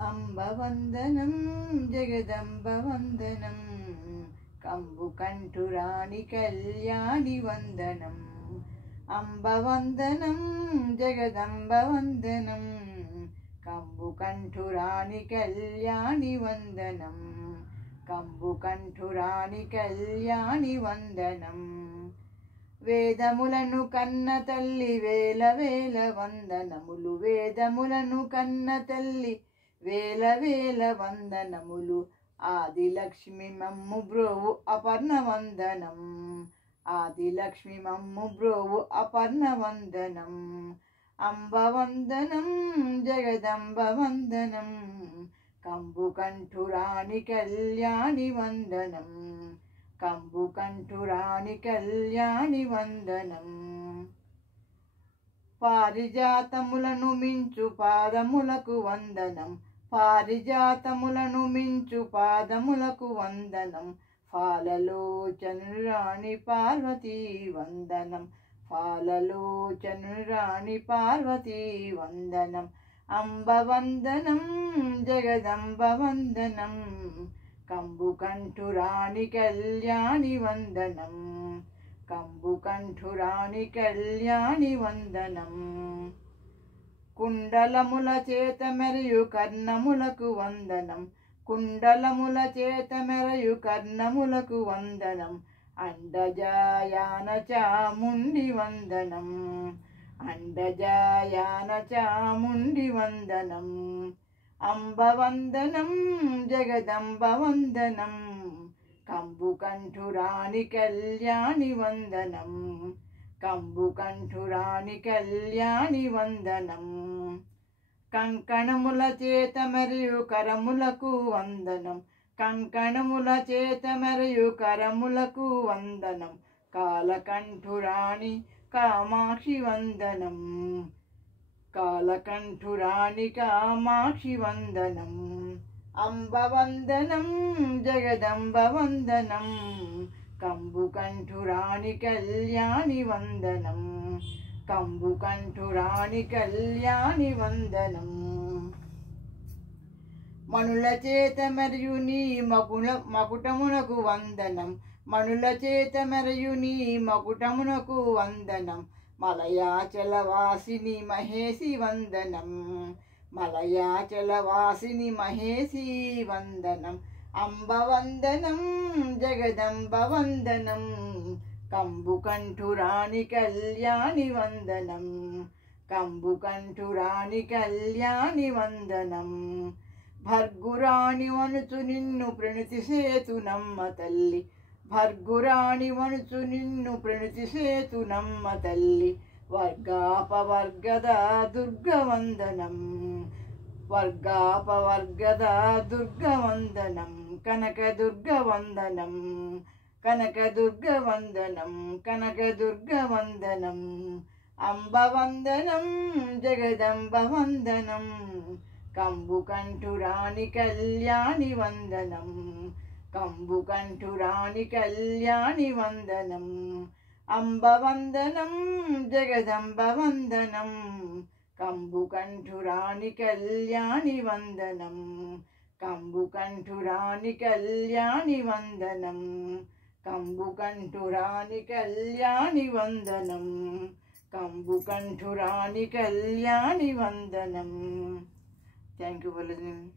అంబవందనం జగదంబవందనం కంబుకంఠురాణి కళ్యాణి వందనం. అంబవందనం జగదంబవందనం కంబుకంఠురాణి కళ్యాణి వందనం. కంబుకంఠురాణి కళ్యాణి వందనం. వేదములను కన్న తల్లి వేల వేల వందనములు. వేదములను కన్న తల్లి వేల వేల వందనములు. ఆదిలక్ష్మి మమ్ము బ్రోవు అపర్ణ వందనం. ఆదిలక్ష్మి మమ్ము బ్రోవు అపర్ణ వందనం. అంబవందనం జగదంబ వందనం కంబుకంఠురాణి కళ్యాణి వందనం. కంబుకంఠురాణి కళ్యాణి వందనం. పారిజాతములను మించు పాదములకు వందనం. పారిజాతములను మించు పాదములకు వందనం. ఫాలలోచనురాణి పార్వతీ వందనం. ఫాలలోచనురాణి పార్వతీ వందనం. అంబవందనం జగదంబ వందనం కంబుకంఠురాణి కళ్యాణి వందనం. కంబుకంఠురాణి కళ్యాణి వందనం. కుండలముల చేత మెరియు కర్ణములకు వందనం. కుండలముల చేత మెరయు కర్ణములకు వందనం. అండజాయాన చాముండి వందనం. అండజాయాన చాముండి వందనం. అంబవందనం జగదంబ వందనం కంబుకంఠురాణి కళ్యాణి వందనం. కంబుకంఠురాణి కళ్యాణి వందనం. కంకణముల చేత మరియు కరములకు వందనం. కంకణముల చేత మరియు కరములకు వందనం. కాలకంఠురాణి కామాక్షి వందనం. కాలకంఠురాణి కామాక్షి వందనం. అంబవందనం జగదంబ వందనం కంబుకంఠురాణి కళ్యాణి వందనం. కంబుకంఠురాణి కళ్యాణి వందనం. మనుల చేత మరియు నీ మకుటమునకు వందనం. మనుల చేత మరియు నీ మకుటమునకు వందనం. మలయాచలవాసిని మహేసి వందనం. మలయాచలవాసిని మహేసి వందనం. అంబవందనం జగదంబ వందనం కంబుకంఠురాణి కళ్యాణి వందనం. కంబుకంఠురాణి కళ్యాణి వందనం. భర్గురాణి వనుచు నిన్ను ప్రణితి సేతునమ్మ తల్లి. భర్గురాణి వనుచు నిన్ను ప్రణితి సేతునమ్మ తల్లి. వర్గాపవర్గద దుర్గవందనం. వర్గాపవర్గద దుర్గవందనం. కనకదుర్గవందనం. కనకదుర్గవందనం. కనకదుర్గవందనం. అంబవందనం జగదంబ వందనం కంబుకంఠురాణి కళ్యాణి వందనం. కంబుకంఠురాణి కళ్యాణి వందనం. అంబవందనం జగదంబ వందనం కంబుకంఠురాణి కళ్యాణి వందనం. కంబుకంఠురాణి కళ్యాణి వందనం. కంబుకంఠురాని కళ్యాణి వందనం. కంబుకంఠురాని కళ్యాణి వందనం. Thank you for listening.